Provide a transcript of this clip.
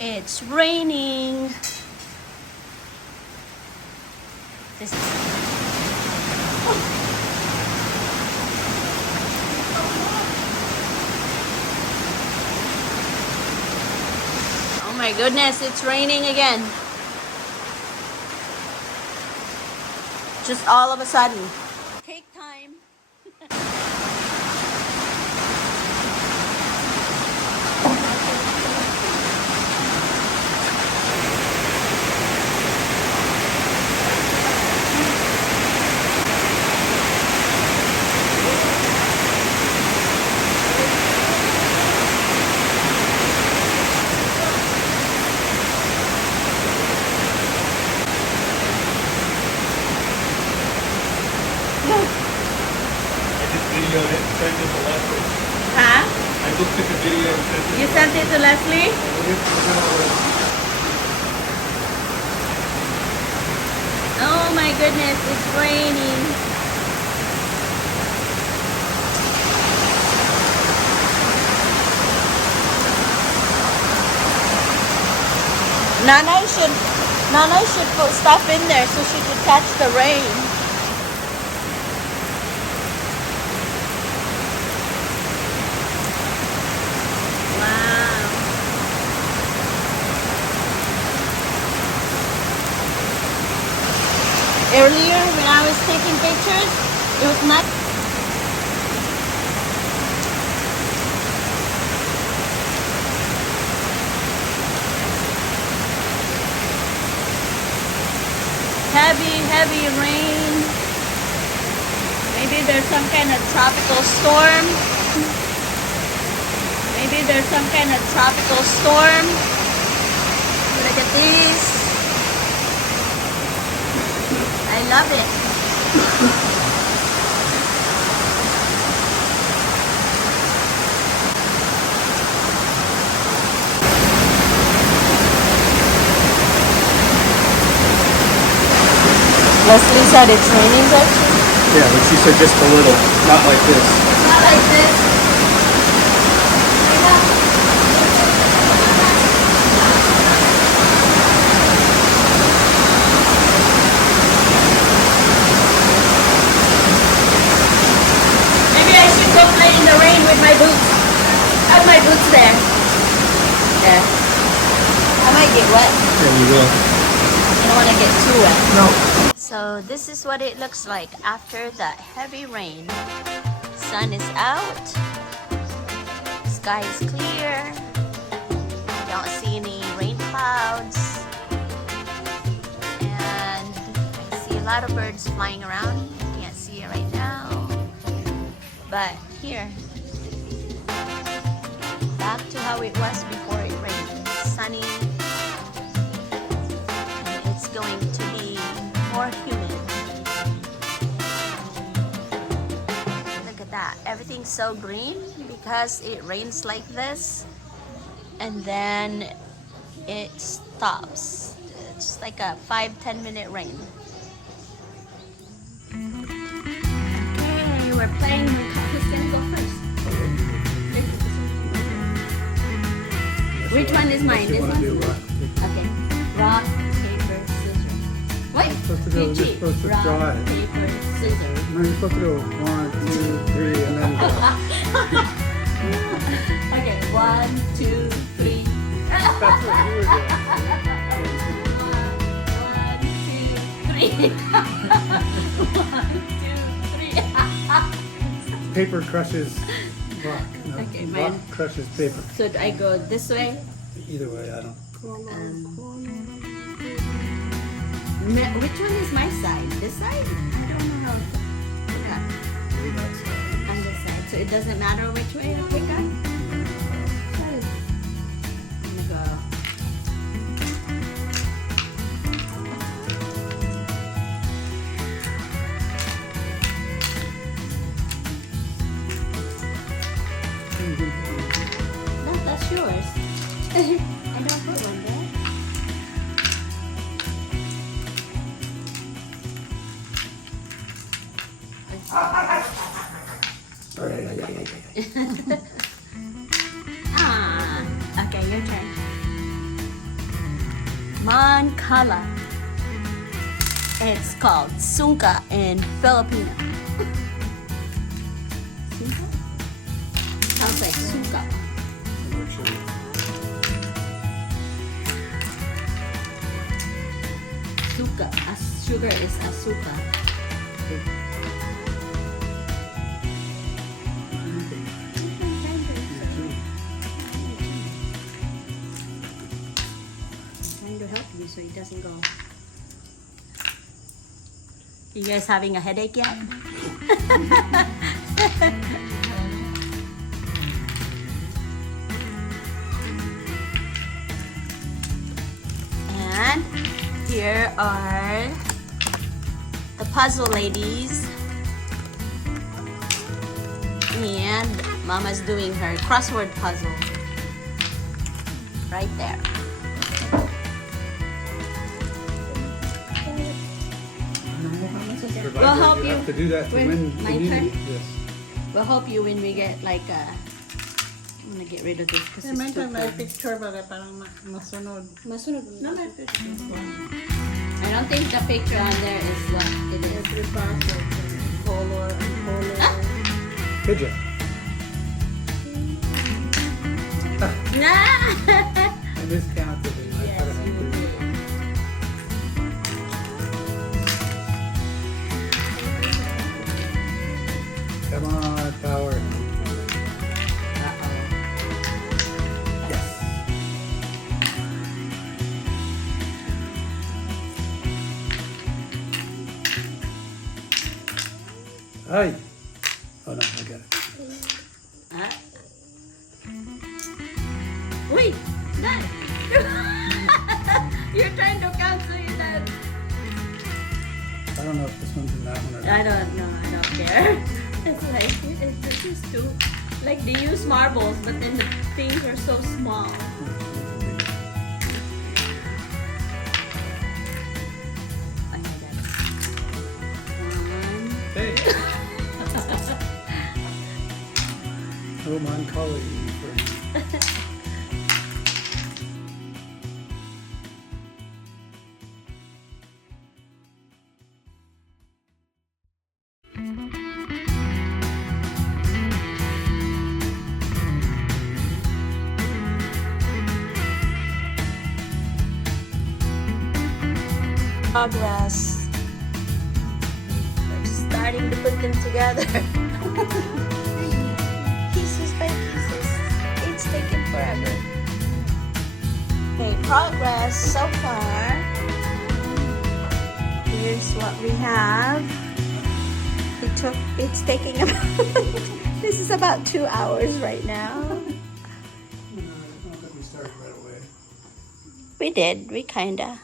It's raining. This is oh my goodness, it's raining again. Just all of a sudden. Cake time. Videoed it and sent it to Leslie. Huh? I just took a video and sent it. You sent it to Leslie? Oh my goodness, it's raining. Nanay should put stuff in there so she could catch the rain. Wow. Earlier when I was taking pictures, it was not. Heavy rain. Maybe there's some kind of tropical storm. Maybe there's some kind of tropical storm. Look at this. I love it. Leslie said it's raining, actually. Yeah, but she said just a little, not like this. Not like this. Maybe I should go play in the rain with my boots. I have my boots there. Yeah. I might get wet. Yeah, you will. I don't want to get too wet. No. So this is what it looks like after the heavy rain. Sun is out. Sky is clear. Don't see any rain clouds. And I see a lot of birds flying around. Can't see it right now. But here, back to how it was before it rained. Sunny. And it's going to be more humid. Look at that. Everything's so green because it rains like this and then it stops. It's like a 5-10 minute rain. Okay, we're playing. Who's gonna go first? Which one is mine? This one? Okay. Rock, paper, scissors. Wait, You're supposed to rock, draw it. paper, scissors. No, you're supposed to go 1, 2, 3, and then go. Okay, 1, 2, 3. That's what you were doing. 1, 2, 3. Paper crushes rock. No, Okay, rock mine. crushes paper. So I go this way. Either way, I don't. Which one is my side? This side? I don't know how. Yeah, on this side. So it doesn't matter which way I pick up. I'm gonna go. No, that's yours. I don't put one there. Ah, okay, your turn. Mancala. It's called sungka in Filipino. Sungka? Sounds like suka. Suka. Sugar is asuka. Trying to help you so it doesn't go. You guys having a headache yet? And here are the puzzle ladies. And Mama's doing her crossword puzzle. Right there. We'll help you have to do that to when win my immunity. turn. Yes. We'll help you when we get like I'm gonna get rid of this because it's too May cold. picture ba parang masunod. Masunod. No, may picture. I don't think the picture on there is what it is. Every process, color and color. Good job. I miscounted it. I Yes, thought I you did. did. Come on, power. Yes. Hi. Oh no, I got it. Wait, Dad! You're trying to cancel it, Dad. I don't know if this one's in that one or not. I don't know. I don't care. It's like it's just too like they use marbles, but then the things are so small. I know that. One. Hey. Oh, man, calling you for Progress. We're starting to put them together. Pieces by pieces. It's taken forever. Okay, progress so far. Here's what we have. It's taking about this is about 2 hours right now. I don't think we started right away. We did, we kinda.